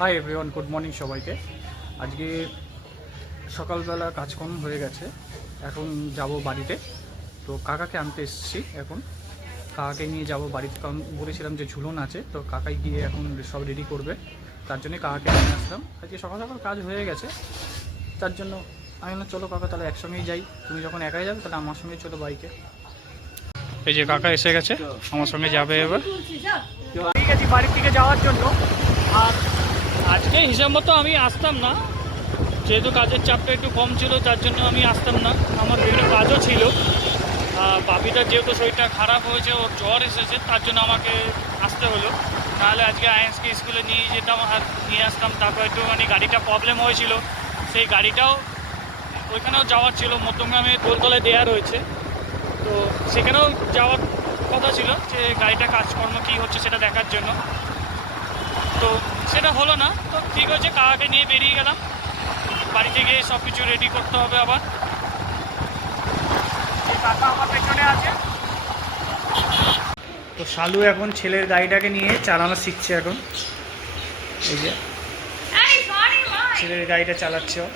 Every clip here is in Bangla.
হাই এভরিওয়ান, গুড মর্নিং সবাইকে। আজকে সকালবেলা কাজকর্ম হয়ে গেছে, এখন যাব বাড়িতে। তো কাকাকে আনতে এসেছি। এখন কাকাকে নিয়ে যাব বাড়িতে, কারণ বলেছিলাম যে ঝুলন আছে, তো কাকাই গিয়ে এখন সব রেডি করবে। তার জন্যে কাকাকে নিয়ে আসলাম। আজকে সকাল সকাল কাজ হয়ে গেছে, তার জন্য আমি বললাম চলো কাকা তাহলে একসঙ্গেই যাই। তুমি যখন একাই যাবে তাহলে আমার সঙ্গে চলো বাইকে। এই যে কাকা এসে গেছে, আমার সঙ্গে যাবে এবার। ঠিক আছে, বাড়ির দিকে যাওয়ার জন্য। আর আজকে হিসাব মতো আমি আসতাম না, যেহেতু কাজের চাপটা একটু কম ছিল, তার জন্য আমি আসতাম না। আমার বিভিন্ন কাজও ছিল। বাপিটার যেহেতু শরীরটা খারাপ হয়েছে, ওর জ্বর এসেছে, তার জন্য আমাকে আসতে হলো। নাহলে আজকে আইএসকে স্কুলে নিয়ে যেতাম আর নিয়ে আসতাম। তারপর একটুখানি গাড়িটা প্রবলেম হয়েছিল, সেই গাড়িটাও ওইখানেও যাওয়ার ছিল। মধ্যমগ্রামে দোলতলায় দেওয়া রয়েছে, তো সেখানেও যাওয়ার কথা ছিল, যে গাড়িটা কাজকর্ম কী হচ্ছে সেটা দেখার জন্য। তো সেটা হলো না, তো ঠিক হয়েছে, কাকাকে নিয়ে বেরিয়ে গেলাম। বাড়িতে গিয়ে সব কিছু রেডি করতে হবে আবার। কাকা আমার পেছনে আছে। তো শালু এখন ছেলের গাড়িটাকে নিয়ে চালানো শিখছে। এখন এই যে ছেলের গাড়িটা চালাচ্ছে ও।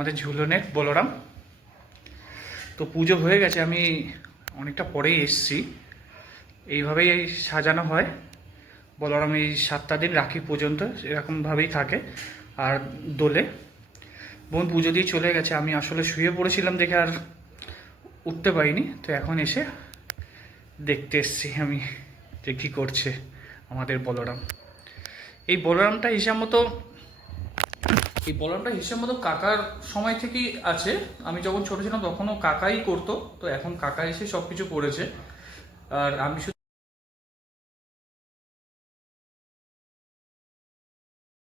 আমাদের ঝুলনের বলরাম। তো পুজো হয়ে গেছে, আমি অনেকটা পরেই এসছি। এইভাবেই সাজানো হয় বলরাম, এই 7টা দিন রাখি পর্যন্ত এরকমভাবেই থাকে। আর দোলে বোন পুজো দিয়ে চলে গেছে, আমি আসলে শুয়ে পড়েছিলাম দেখে আর উঠতে পারিনি। তো এখন এসে দেখতে এসছি আমি যে কী করছে আমাদের বলরাম। এই বলরামটা হিসাব মতো কাকার সময় থেকেই আছে। আমি যখন ছোট ছিলাম তখনও কাকাই করতো, তো এখন কাকা এসে সব কিছু করেছে। আর আমি শুধু